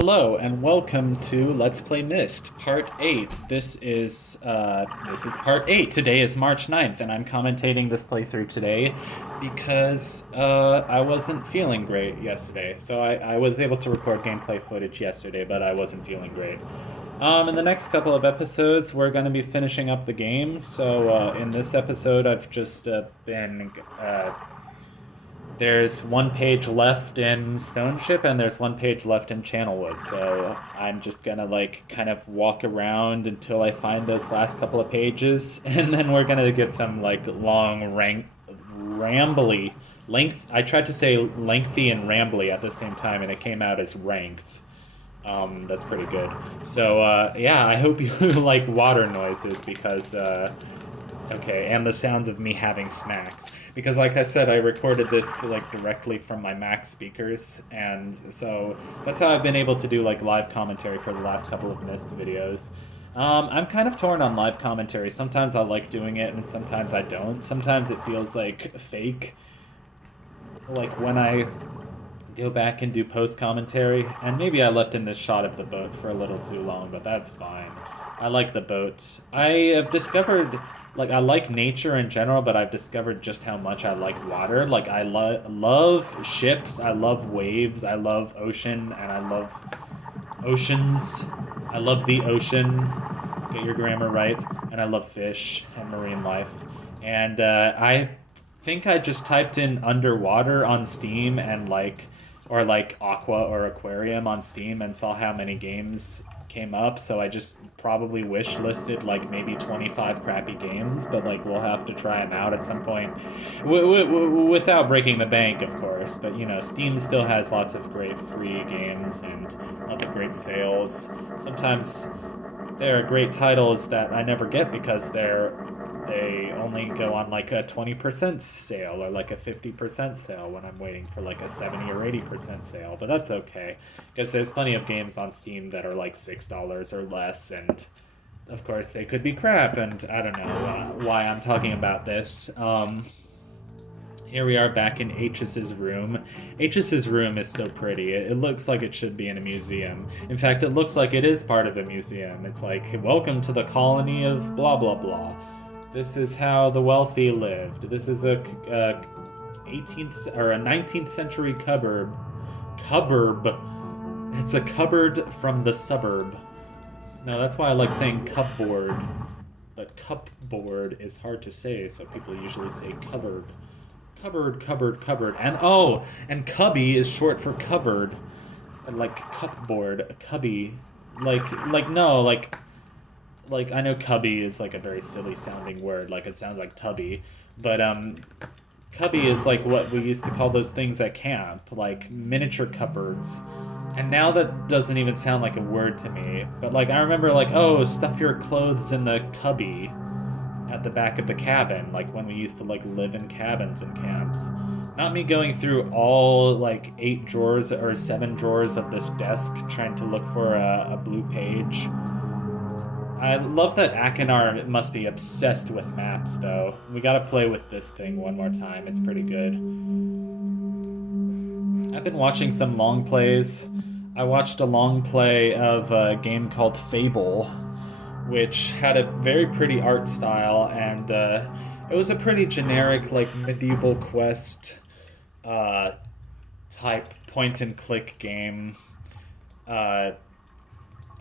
Hello and welcome to Let's Play MYST, Part 8. This is Part 8. Today is March 9th, and I'm commentating this playthrough today because I wasn't feeling great yesterday. So I was able to record gameplay footage yesterday, but I wasn't feeling great. In the next couple of episodes, we're going to be finishing up the game. So in this episode, I've just been there's one page left in Stoneship and there's one page left in Channelwood, so I'm just gonna kind of walk around until I find those last couple of pages, and then we're gonna get some long rambly length. I tried to say lengthy and rambly at the same time, and it came out as ranked. That's pretty good. So yeah, I hope you like water noises because okay, and the sounds of me having smacks. Because like I said, I recorded this directly from my Mac speakers, and so that's how I've been able to do live commentary for the last couple of MYST videos. I'm kind of torn on live commentary. Sometimes I like doing it, and sometimes I don't. Sometimes it feels fake. Like when I go back and do post-commentary, and maybe I left in this shot of the boat for a little too long, but that's fine. I like the boat. I have discovered... I like nature in general, but I've discovered just how much I like water. I love ships, I love waves, I love ocean, and I love oceans. I love the ocean, get your grammar right, and I love fish and marine life. And I think I just typed in underwater on Steam and or aqua or aquarium on Steam and saw how many games came up, so I just probably wish listed maybe 25 crappy games, but we'll have to try them out at some point without breaking the bank, of course. But Steam still has lots of great free games and lots of great sales. Sometimes there are great titles that I never get because they only go on a 20% sale or a 50% sale when I'm waiting for a 70 or 80% sale. But that's okay, because there's plenty of games on Steam that are $6 or less, and of course they could be crap, and I don't know why I'm talking about this. Here we are back in H's room. H's room is so pretty. It looks like it should be in a museum. In fact, it looks like it is part of a museum. It's welcome to the colony of blah blah blah. This is how the wealthy lived. This is a 18th or a 19th century cupboard. It's a cupboard from the suburb. No, that's why I like saying cupboard. But cupboard is hard to say, so people usually say cupboard. Cupboard. And cubby is short for cupboard. Cupboard, cubby. I know cubby is a very silly sounding word, it sounds like tubby, but cubby is what we used to call those things at camp, miniature cupboards. And now that doesn't even sound like a word to me, but I remember oh, stuff your clothes in the cubby at the back of the cabin, when we used to live in cabins and camps. Not me going through all 8 drawers or 7 drawers of this desk trying to look for a blue page. I love that Akinar must be obsessed with maps, though. We gotta play with this thing one more time. It's pretty good. I've been watching some long plays. I watched a long play of a game called Fable, which had a very pretty art style, and it was a pretty generic, medieval quest type point-and-click game.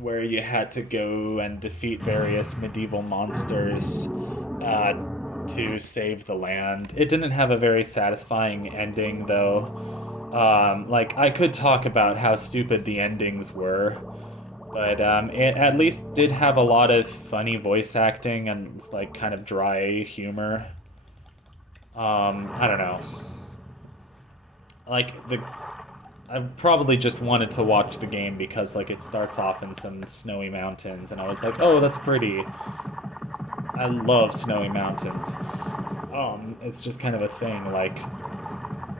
Where you had to go and defeat various medieval monsters to save the land. It didn't have a very satisfying ending, though. I could talk about how stupid the endings were, but it at least did have a lot of funny voice acting and kind of dry humor. I don't know. I probably just wanted to watch the game because it starts off in some snowy mountains, and I was oh, that's pretty. I love snowy mountains. It's just kind of a thing.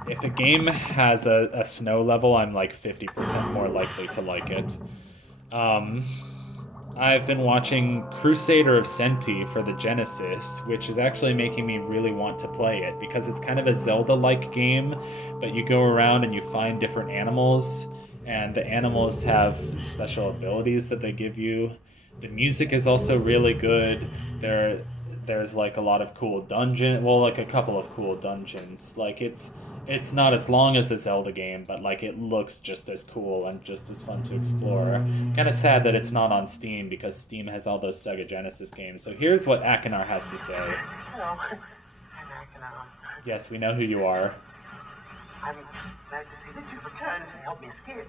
If a game has a snow level, I'm 50% more likely to like it. I've been watching Crusader of Senti for the Genesis, which is actually making me really want to play it, because it's kind of a Zelda-like game, but you go around and you find different animals, and the animals have special abilities that they give you. The music is also really good. There's like a lot of cool like a couple of cool dungeons. Like it's not as long as a Zelda game, but like it looks just as cool and just as fun to explore. Kind of sad that it's not on Steam because Steam has all those Sega Genesis games. So here's what Akinar has to say. Hello, I'm Akinar. Yes, we know who you are. I'm glad to see that you've returned to help me escape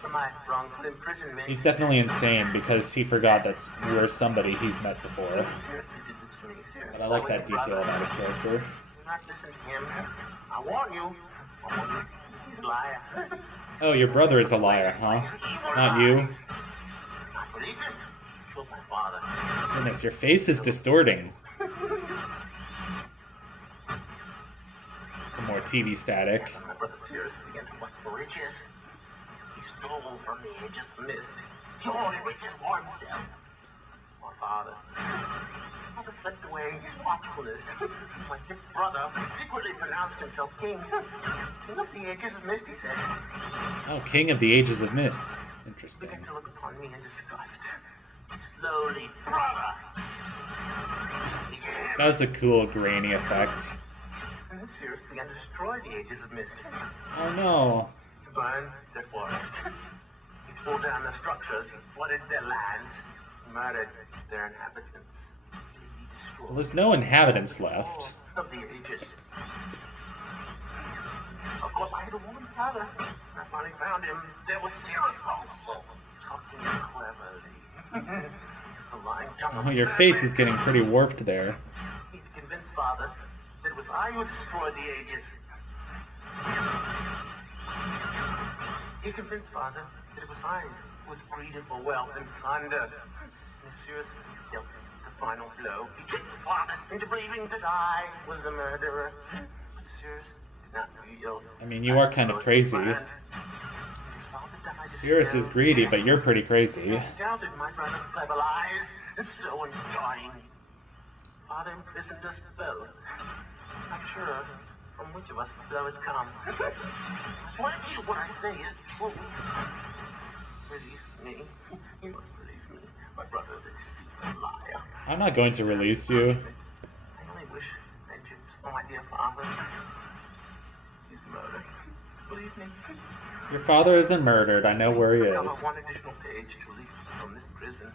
from my wrongful imprisonment. He's definitely insane because he forgot that you're somebody he's met before. Seriously did this to me, seriously. But I like that detail about his character. Do not listen to him. I warn you. He's a liar. Oh, your brother is a liar, huh? Not you. Not release him. He killed my father. Goodness, your face is distorting. Some more TV static. When my brother Sirius began to lust for riches, he stole from me and just missed. He wanted riches for himself. My father slipped away in his watchfulness. My sick brother secretly pronounced himself king. King of the Ages of Mist, he said. Oh, King of the Ages of Mist. He Interesting. began to look upon me in disgust. Slowly, brother. That was a cool grainy effect. And then Sirius began to destroy the Ages of Mist. Oh no. He burned their forest. He tore down their structures. He flooded their lands. He murdered their inhabitants. Well, there's no inhabitants left. Of the Ages. Of course, I had a woman father. I finally found him. There was Sirius also. Talking cleverly. The lying tongue Oh, of your Sirius. face is getting pretty warped there. He convinced father that it was I who destroyed the Ages. He convinced father that it was I who was greedy for wealth and plunder. And Sirius dealt the final blow. He tricked father into believing that I was the murderer. But Sirius did not reveal. I mean, you are kind of crazy. Sirius is greedy, but you're pretty crazy. He doubted my brother's clever lies, and so in dying, father imprisoned us both. Not sure from which of us the blow had come. So I feel what I say is true. Release me. You must release me. My brother's a deceitful liar. I'm not going to release you. I only wish vengeance for my dear father. He's murdered. Believe me. Your father isn't murdered. I know where he Cover is. one additional page to release me from this prison.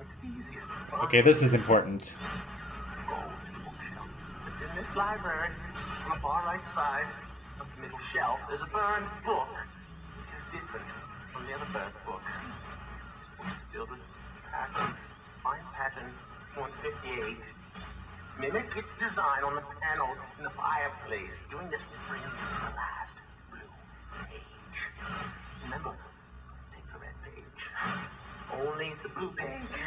It's the easiest to find. Okay, this is important. Go to the bookshelf. It's in this library. On the far right side of the middle shelf, there's a burned book, which is different from the other burned books. This book is filled with patterns. Find pattern 158. Mimic its design on the panel in the fireplace. Doing this will bring you to the last blue page. Remember, take the red page. Only the blue page.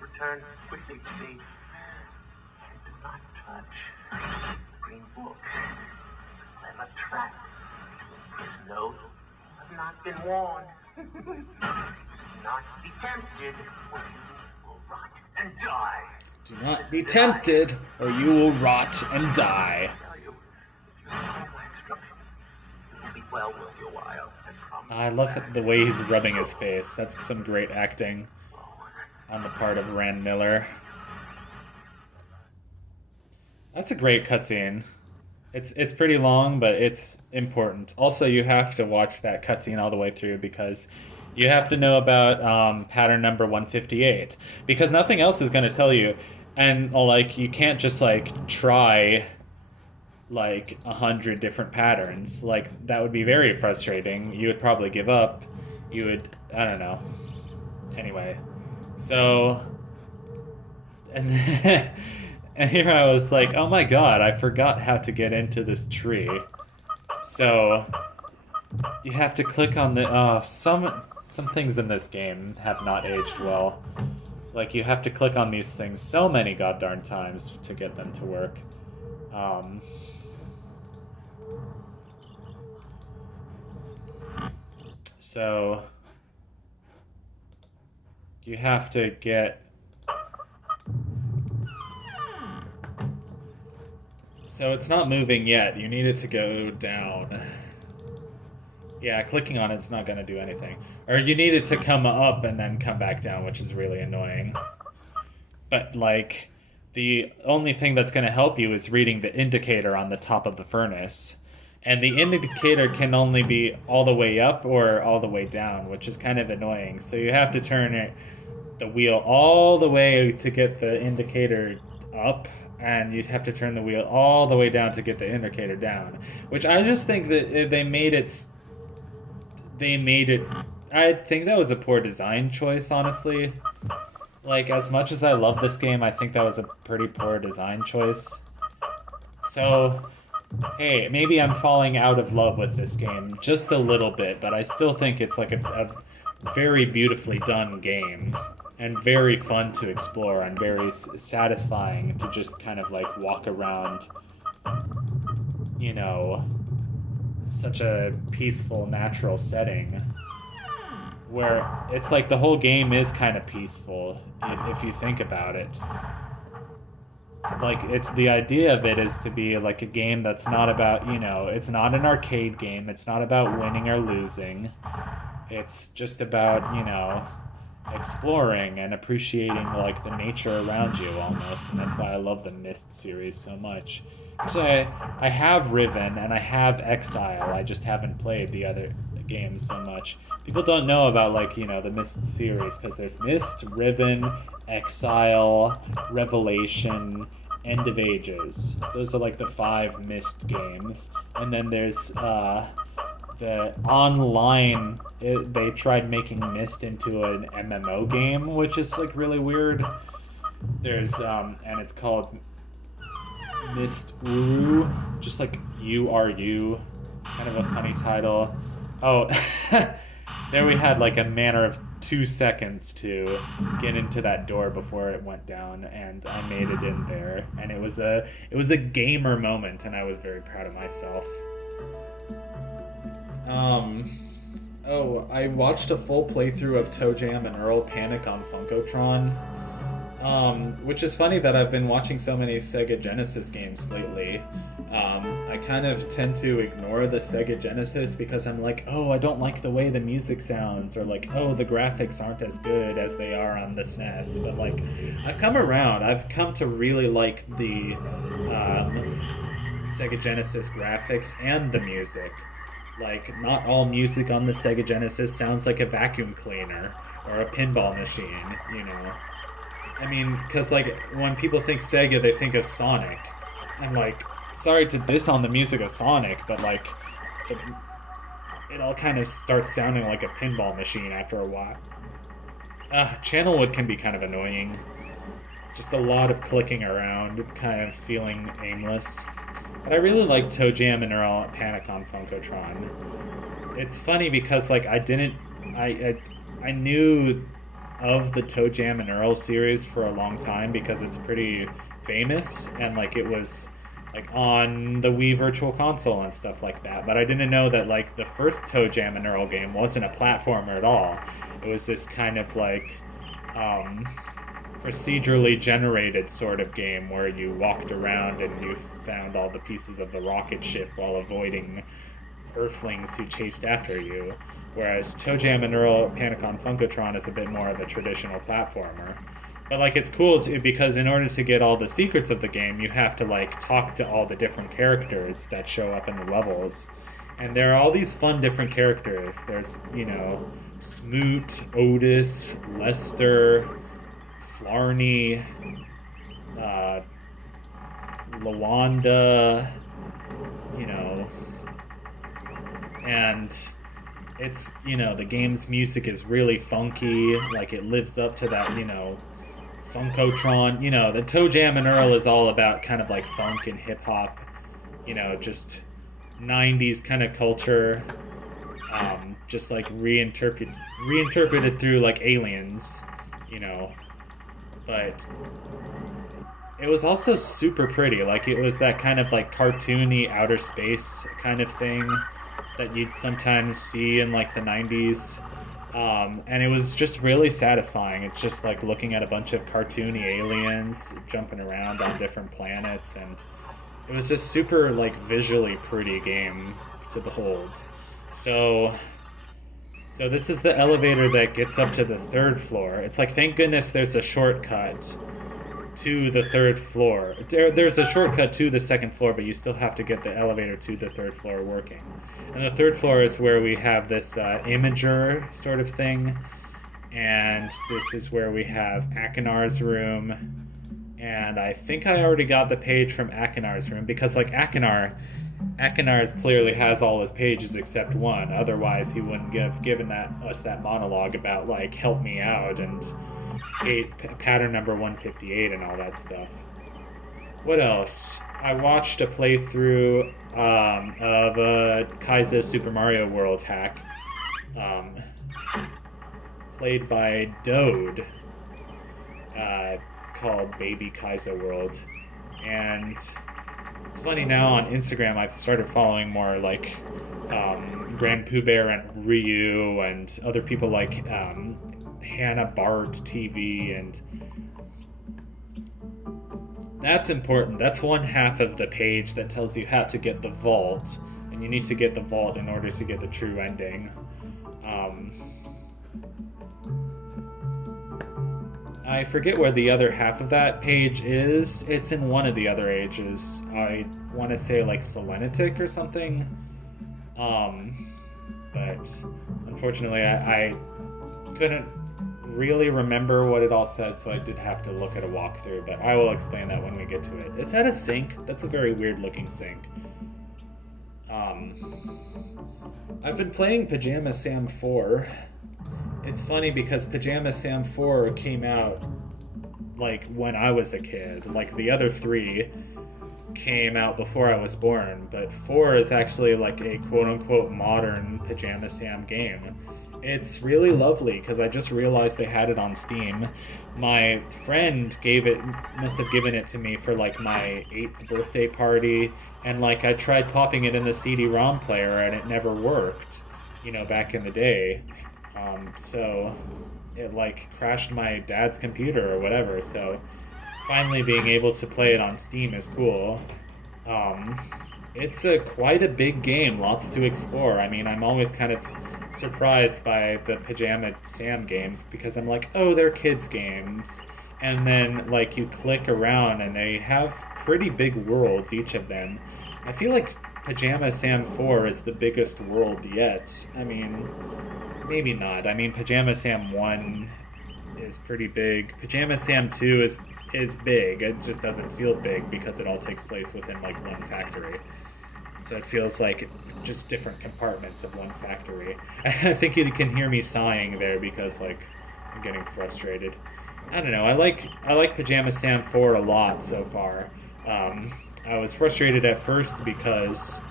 Return quickly to me. And do not touch the green book. It's a clever trap to imprison those who have not been warned. Do not be tempted, or you will rot and die. Do not be tempted, or you will rot and die. I tell you, if you follow my instructions, it will be well worth your while. I promise. I love the way he's rubbing his face. That's some great acting on the part of Rand Miller. That's a great cutscene. It's pretty long, but it's important. Also, you have to watch that cutscene all the way through because you have to know about pattern number 158 because nothing else is going to tell you, and like you can't just like try like 100 different patterns. Like that would be very frustrating. You would probably give up. You would, I don't know. Anyway, so and and here I was like, oh my god, I forgot how to get into this tree. So you have to click on the some things in this game have not aged well. Like you have to click on these things so many goddamn times to get them to work. So you have to get. So it's not moving yet. You need it to go down. Yeah, clicking on it's not gonna do anything. Or you need it to come up and then come back down, which is really annoying. But like, the only thing that's gonna help you is reading the indicator on the top of the furnace. And the indicator can only be all the way up or all the way down, which is kind of annoying. So you have to turn the wheel all the way to get the indicator up, and you'd have to turn the wheel all the way down to get the indicator down. Which I just think that they made it. I think that was a poor design choice, honestly. Like, as much as I love this game, I think that was a pretty poor design choice. So, hey, maybe I'm falling out of love with this game just a little bit, but I still think it's like a very beautifully done game and very fun to explore and very satisfying to just kind of like walk around, you know, such a peaceful, natural setting where it's like the whole game is kind of peaceful if you think about it. Like, it's the idea of it is to be like a game that's not about, it's not an arcade game, it's not about winning or losing. It's just about, exploring and appreciating like the nature around you almost, and that's why I love the MYST series so much. Actually, I have Riven and I have Exile. I just haven't played the other games so much. People don't know about like the MYST series because there's MYST, Riven, Exile, Revelation, End of Ages. Those are like the 5 MYST games, and then there's the online. They tried making MYST into an MMO game, which is like really weird. There's and it's called MYST Uru, just like URU, kind of a funny title. Oh, there we had like a matter of 2 seconds to get into that door before it went down, and I made it in there, and it was a gamer moment, and I was very proud of myself. Oh, I watched a full playthrough of ToeJam and Earl Panic on Funkotron. Which is funny that I've been watching so many Sega Genesis games lately. I kind of tend to ignore the Sega Genesis because I'm like, oh, I don't like the way the music sounds, or like, oh, the graphics aren't as good as they are on the SNES. But like, I've come around. I've come to really like the Sega Genesis graphics and the music. Like, not all music on the Sega Genesis sounds like a vacuum cleaner or a pinball machine, I mean, because, like, when people think Sega, they think of Sonic. And, like, sorry to diss on the music of Sonic, but, like, it all kind of starts sounding like a pinball machine after a while. Channelwood can be kind of annoying. Just a lot of clicking around, kind of feeling aimless. But I really like ToeJam and Earl Panic on Funkotron. It's funny because, like, I knew of the ToeJam and Earl series for a long time because it's pretty famous, and like it was like on the Wii Virtual Console and stuff like that. But I didn't know that like the first ToeJam and Earl game wasn't a platformer at all. It was this kind of like procedurally generated sort of game where you walked around and you found all the pieces of the rocket ship while avoiding Earthlings who chased after you. Whereas ToeJam and Earl Panic on Funkotron is a bit more of a traditional platformer. But like, it's cool because in order to get all the secrets of the game, you have to like talk to all the different characters that show up in the levels. And there are all these fun different characters. There's, Smoot, Otis, Lester, Flarney, Lawanda, and it's, the game's music is really funky, like it lives up to that, Funkotron, the ToeJam and Earl is all about kind of like funk and hip hop, just 90s kind of culture, just like reinterpreted through like Aliens, but it was also super pretty. Like, it was that kind of like cartoony outer space kind of thing that you'd sometimes see in like the 90s, and it was just really satisfying. It's just like looking at a bunch of cartoony aliens jumping around on different planets, and it was just super like visually pretty game to behold. So so this is the elevator that gets up to the third floor. It's like, thank goodness there's a shortcut to the third floor. There's a shortcut to the second floor, but you still have to get the elevator to the third floor working. And the third floor is where we have this imager sort of thing. And this is where we have Akinar's room. And I think I already got the page from Akinar's room, because like Akinar's clearly has all his pages except one. Otherwise, he wouldn't have given us that monologue about like help me out and pattern number 158 and all that stuff. What else? I watched a playthrough of a Kaizo Super Mario World hack, played by Dode, called Baby Kaizo World, and it's funny now on Instagram I've started following more like Grand Pooh Bear and Ryu and other people like Hannah Bart TV, and that's important. That's one half of the page that tells you how to get the vault, and you need to get the vault in order to get the true ending. I forget where the other half of that page is. It's in one of the other ages. I want to say like Selenitic or something. But unfortunately I couldn't really remember what it all said, so I did have to look at a walkthrough, but I will explain that when we get to it. It's at a sink. That's a very weird looking sink. I've been playing Pajama Sam 4. It's funny because Pajama Sam 4 came out like when I was a kid. Like the other 3 came out before I was born, but 4 is actually like a quote-unquote modern Pajama Sam game. It's really lovely because I just realized they had it on Steam. My friend must have given it to me for like my 8th birthday party, and like I tried popping it in the CD-ROM player and it never worked, back in the day. So it like crashed my dad's computer or whatever, so finally being able to play it on Steam is cool. It's quite a big game, lots to explore. I mean, I'm always kind of surprised by the Pajama Sam games because I'm like, oh, they're kids games. And then like you click around and they have pretty big worlds, each of them. I feel like Pajama Sam 4 is the biggest world yet. I mean, maybe not. I mean, Pajama Sam 1 is pretty big. Pajama Sam 2 is big. It just doesn't feel big because it all takes place within like one factory. So it feels like just different compartments of one factory. I think you can hear me sighing there because like I'm getting frustrated. I don't know. I like Pajama Sam 4 a lot so far. I was frustrated at first because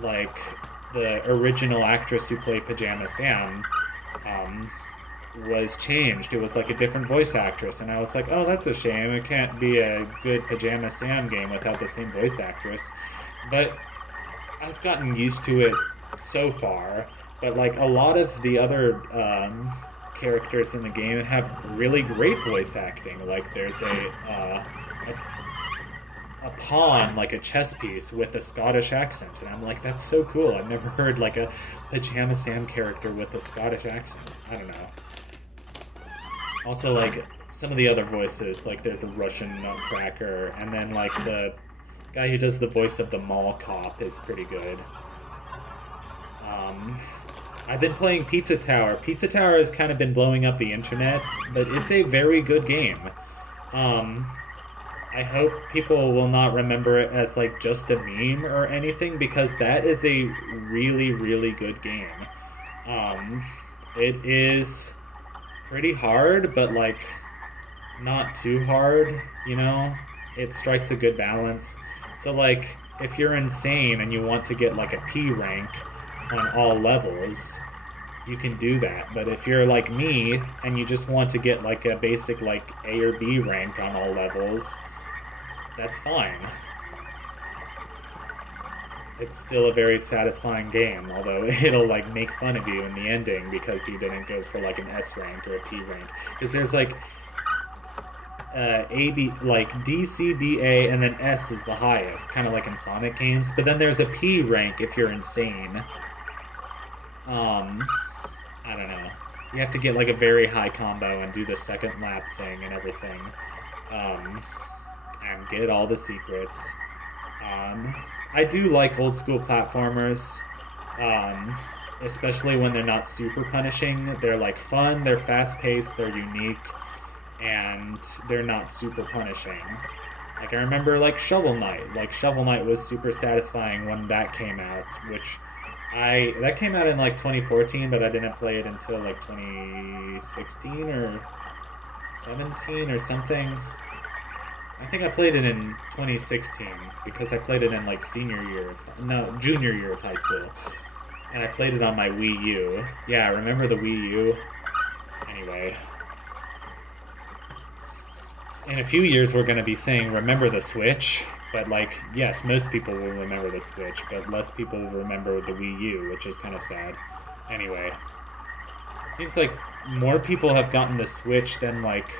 like the original actress who played Pajama Sam was changed. It was like a different voice actress, and I was like, oh, that's a shame. It can't be a good Pajama Sam game without the same voice actress. But I've gotten used to it so far. But like a lot of the other characters in the game have really great voice acting. Like there's a pawn, like a chess piece with a Scottish accent, and I'm like, that's so cool. I've never heard like a Pajama Sam character with a Scottish accent. I don't know. Also, like some of the other voices, like there's a Russian nutcracker, and then like the guy who does the voice of the mall cop is pretty good. I've been playing Pizza Tower. Pizza Tower has kind of been blowing up the internet, but it's a very good game. I hope people will not remember it as like just a meme or anything, because that is a really, really good game. It is pretty hard, but like not too hard, It strikes a good balance. So like if you're insane and you want to get like a P rank on all levels, you can do that. But if you're like me and you just want to get like a basic like A or B rank on all levels, that's fine. It's still a very satisfying game, although it'll like make fun of you in the ending because you didn't go for like an S rank or a P rank. Because there's like A, B, like D, C, B, A, and then S is the highest, kind of like in Sonic games. But then there's a P rank if you're insane. I don't know. You have to get like a very high combo and do the second lap thing and everything. Um, and get all the secrets. I do like old school platformers, um, especially when they're not super punishing. They're like fun, they're fast paced, they're unique, and they're not super punishing. Like I remember like Shovel Knight. Like Shovel Knight was super satisfying when that came out, which that came out in like 2014, but I didn't play it until like 2016 or 17 or something. I think I played it in 2016 because I played it in like junior year of high school. And I played it on my Wii U. Yeah, remember the Wii U? Anyway. In a few years we're going to be saying remember the Switch, but like, yes, most people will remember the Switch, but less people will remember the Wii U, which is kind of sad. Anyway. It seems like more people have gotten the Switch than like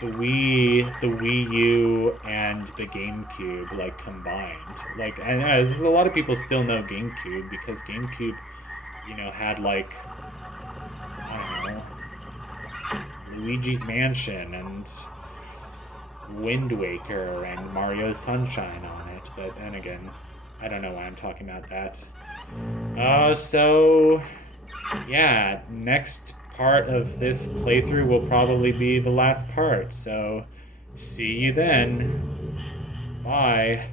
the Wii U, and the GameCube, like, combined. Like, and there's a lot of people still know GameCube, because GameCube, had, like, I don't know, Luigi's Mansion, and Wind Waker, and Mario Sunshine on it, but then again, I don't know why I'm talking about that. So, yeah, next part of this playthrough will probably be the last part, so see you then. Bye.